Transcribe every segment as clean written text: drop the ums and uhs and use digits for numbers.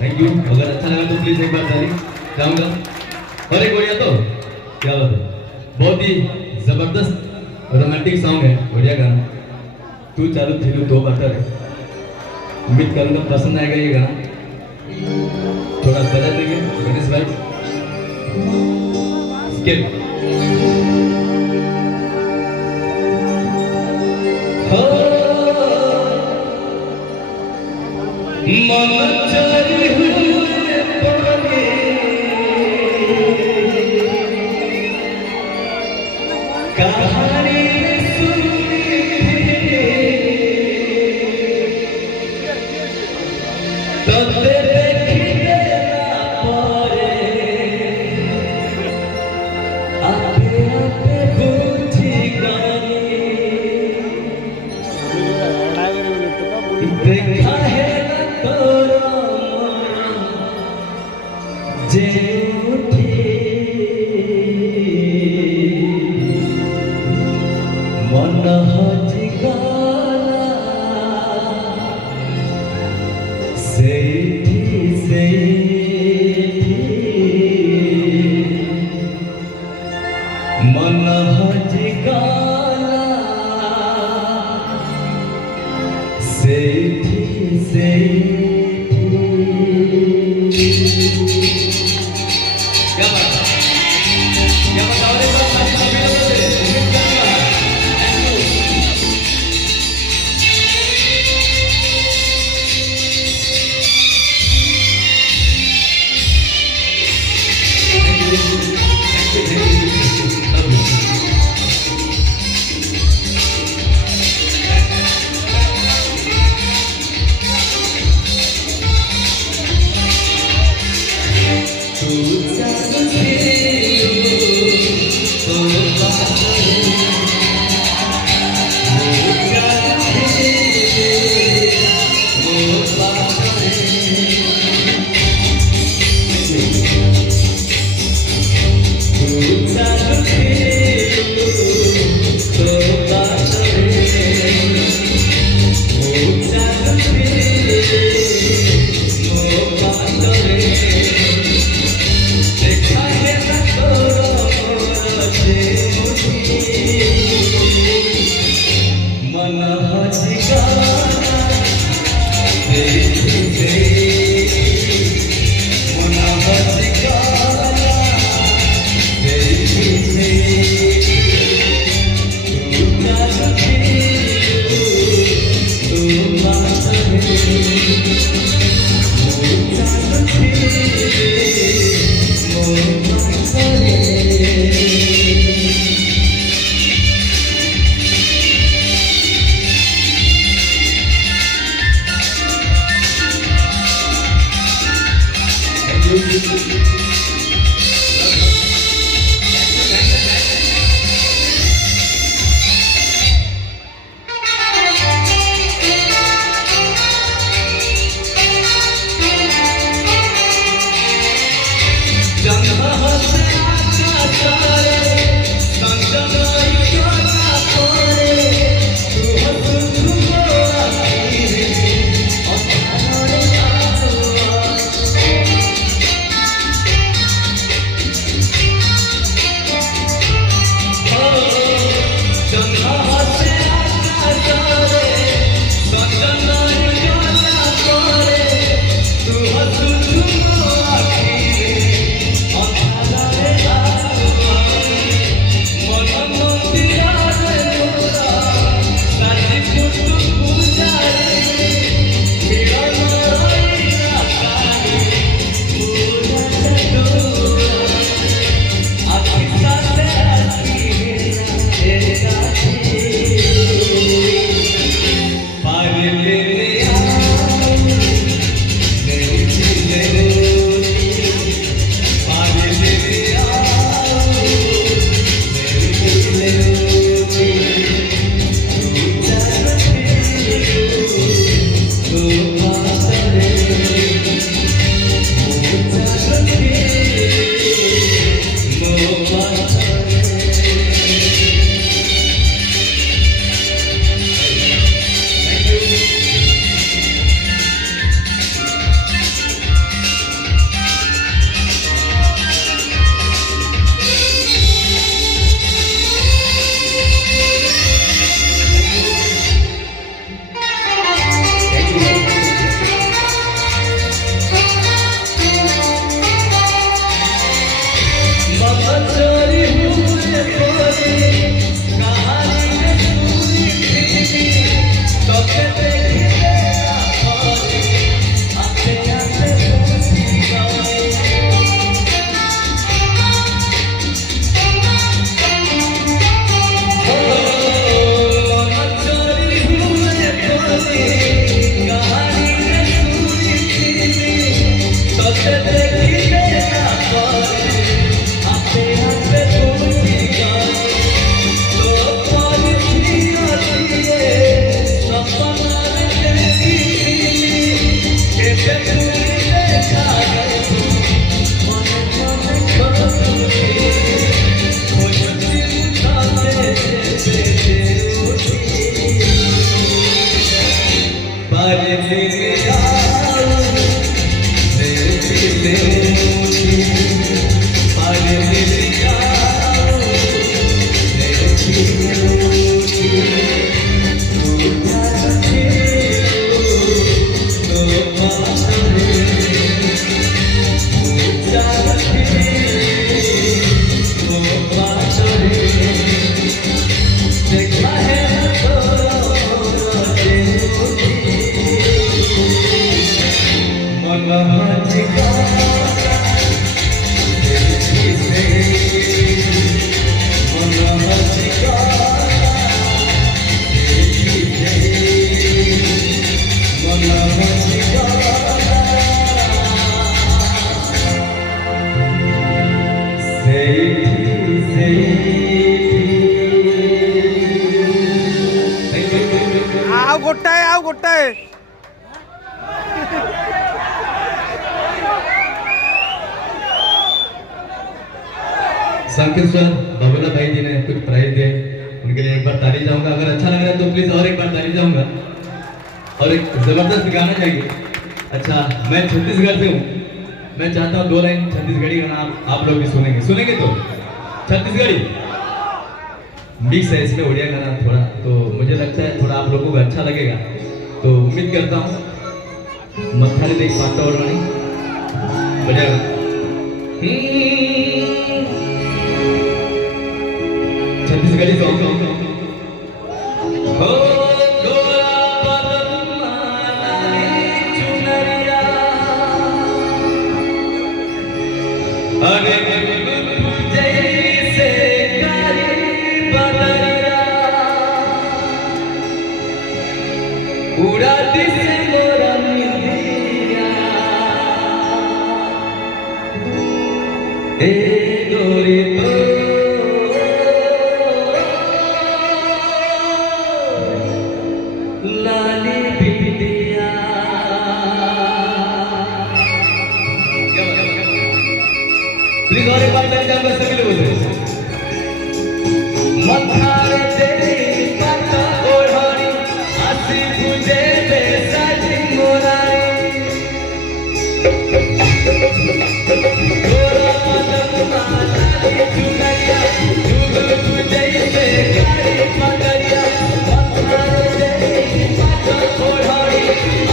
Thank you. अगर अच्छा लगा तो प्लीज एक बार ताली चाहूंगा। और एक बढ़िया तो क्या बात है, बहुत ही जबरदस्त रोमांटिक सॉन्ग है, बढ़िया गाना। तू चालू थी तो बेहतर है। उम्मीद करूंगा पसंद आएगा ये गाना। थोड़ा बजा देंगे गणेश भाई। स्किप मन चली हुए पगे कहानी सुनी तब देखिए परे आपे आपे बुझी गई देखा है मन हजिगाला सेठी मन हजिगाला सेठी क्या बताओ रे ଆଉ ଗୋଟାଏ ଆଉ ଗୋଟାଏ संकेत सर बबुला भाई जी ने कुछ प्राइज दिए, उनके लिए एक बार ताली जाऊंगा। अगर अच्छा लग रहा है तो प्लीज और एक बार ताली जाऊंगा। और एक जबरदस्त गाना चाहिए। अच्छा, मैं छत्तीसगढ़ से हूँ, मैं चाहता हूँ 2 लाइन छत्तीसगढ़ी गाना आप लोग भी सुनेंगे। सुनेंगे तो छत्तीसगढ़ी मिक्स है इसमें, उड़िया गाना थोड़ा, तो मुझे लगता है थोड़ा आप लोगों को अच्छा लगेगा। तो उम्मीद करता हूँ मत्थारी देख पाता और बढ़िया छत्तीसगढ़ी सॉन्ग हो गोरा पदमाला चुनरिया अरे ए गोरी तो लाली बिटिया प्लीज और एक बार ताली जाऊंगा सभी लोगों से मथारे तेरी पाता ओढ़ानी आसी तुझे बेसाजी मोरानी गोरा मदन मालाली चुनरिया जुग तुझे से गाड़ी पगरिया मथारे तेरी पाता ओढ़ानी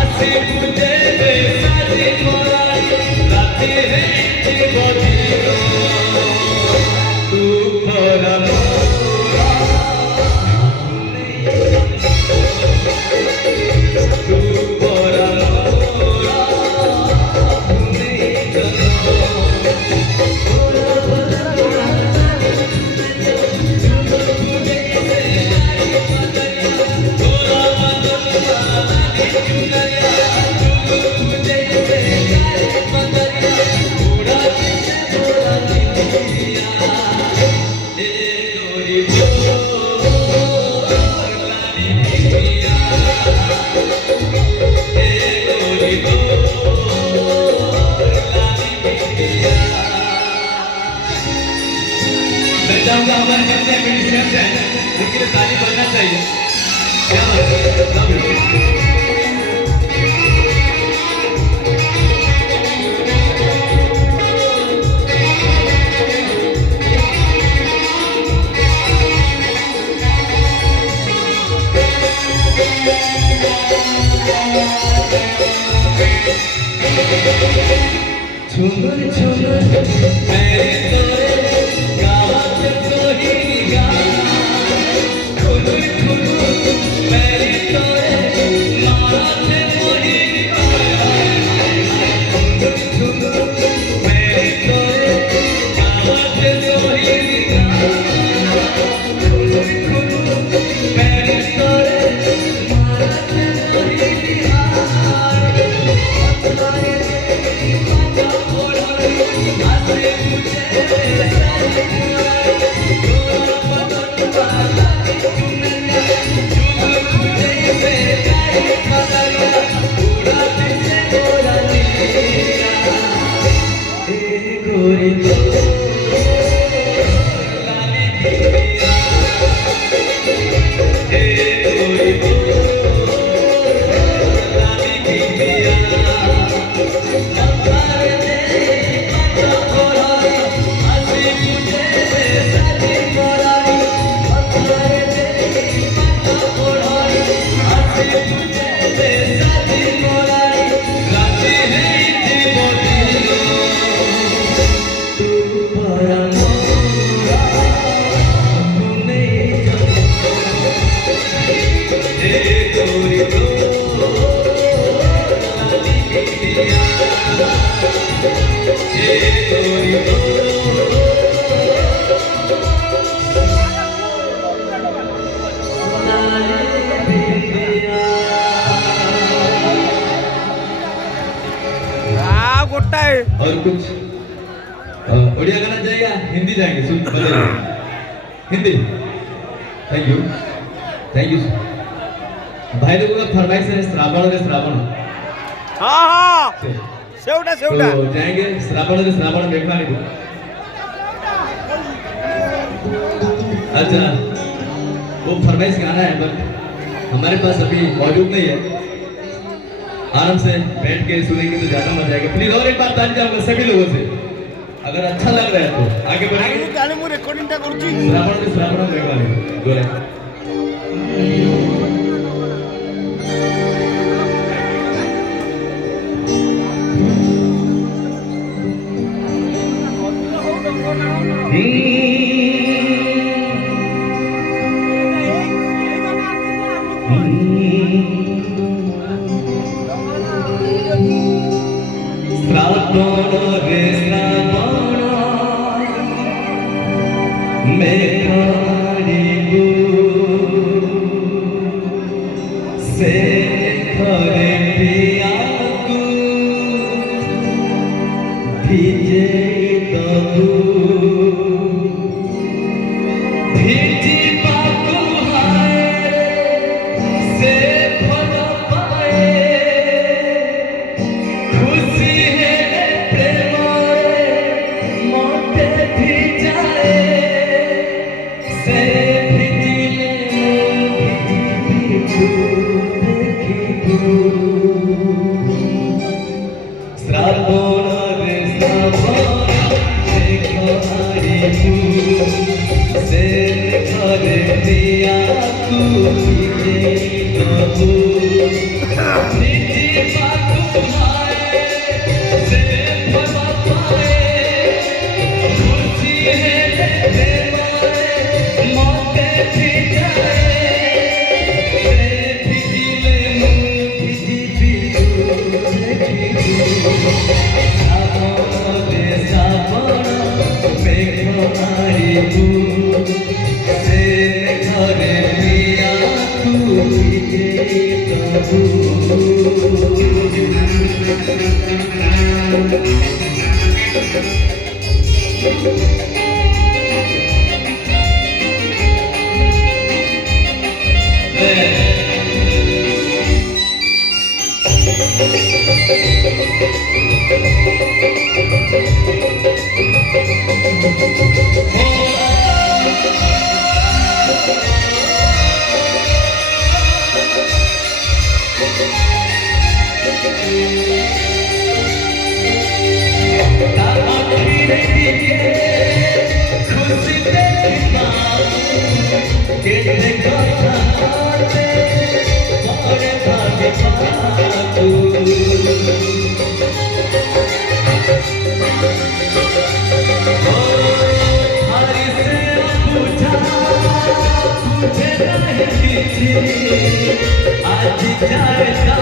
आसी तुझे बेसाजी मोरानी राती है जीवती तू भरा मैं चाहूंगा हमारे जितने म्यूजिशियंस हैं उनके लिए ताली बजना चाहिए क्या बात है झूमर झूमर मेरे तोरे गावत कोई गाना खुलुर खुलुर मेरे तोरे माथे मोही खुलुर खुलुर मेरे तोरे गावत कोई गाना खुलुर खुलुर मेरे तोरे माथे मोही और कुछ उड़िया गाना जाएगा हिंदी जाएंगे सुन बदल हिंदी थैंक यू भाई लोगों का फरमाइश है श्रावण और श्रावण हाँ हाँ सेवटा सेवटा तो जाएंगे श्रावण और श्रावण देखना नहीं अच्छा वो फरमाइश गाना है पर हमारे पास अभी मौजूद नहीं है आराम से बैठ के सुनेंगे तो ज्यादा मजा आएगा प्लीज और एक बार ताली जाऊंगा सभी लोगों से अगर अच्छा लग रहा है तो आगे बढ़ेंगे श्रावण देखवानी गोरे Vive শ্রাবণরে শ্রাবণ সে ঘরে দিয়া তুমি প্রভু নিধি পাখু হায় সে ভবাপায়ে খুশি হেলে দেবারে মতে ভিজায়ে সে ভিজিলে মু ভিজি ভিজু শ্রাবণরে শ্রাবণ মেঘ আইবু সে ঘরে প্রিয়া তুমি প্রভু आज जाता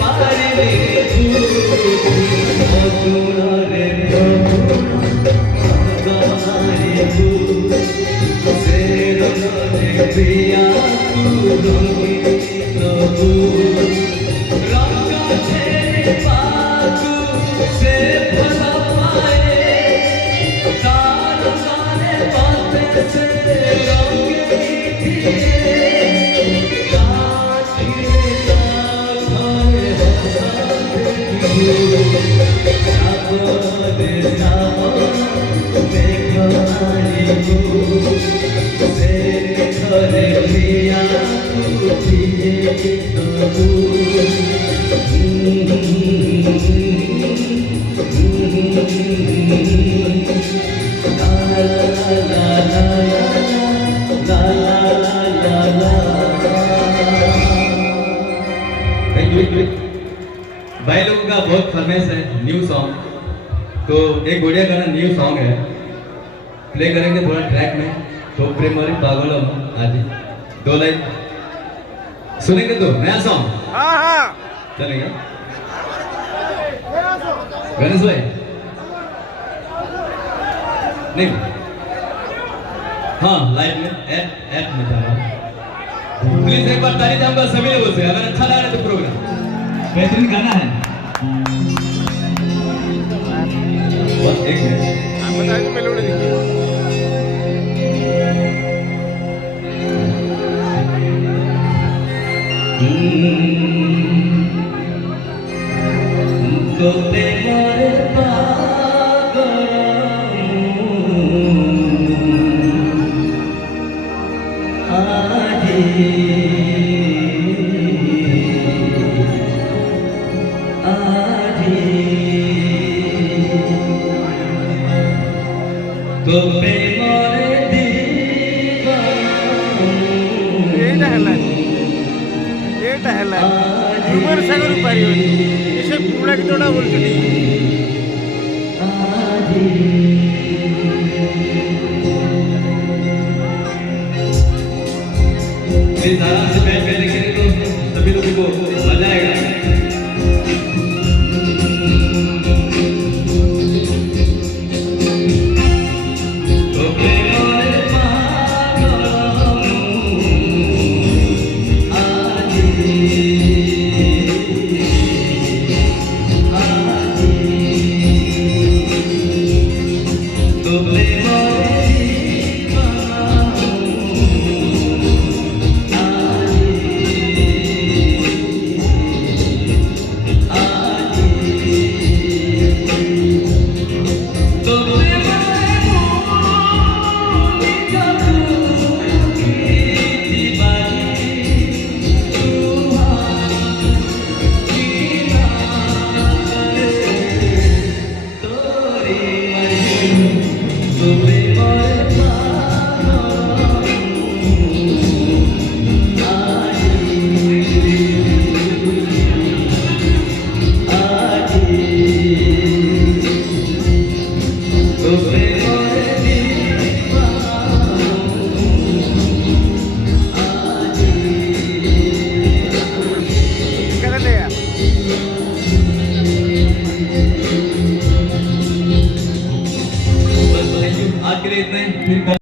पारे रे प्रिया प्रभु रंग पाकु से भला पाए तार गाने बाते से भाई लोगों का बहुत फरमाइश है न्यू सॉन्ग, तो एक बढ़िया गाना न्यू सॉन्ग है, प्ले करेंगे थोड़ा ट्रैक में। तो प्रेमरी पागलम आज 2 लाइन सुनेंगे तो नया सॉन्ग। हाँ हाँ चलेगा गणेश भाई? नहीं, हाँ लाइव में ऐप में था। प्लीज एक बार ताली चाहूंगा सभी लोगों से, अगर अच्छा लगा रहा तो प्रोग्राम बेहतरीन गाना है। बस एक मिनट मेलोडी देखिए। तो तेरे पागल तो ସାଗର ପାରିବନି ଏସବୁ ପୁରୁଣା ଗୀତଟା ବୋଲୁଛନ୍ତି। प्लीज आराम से बैठ कर लिखेंगे तो सभी लोगों को मजा आएगा। তোরে মরে कर ले यार बस थैंक यू आज के लिए इतना ही फिर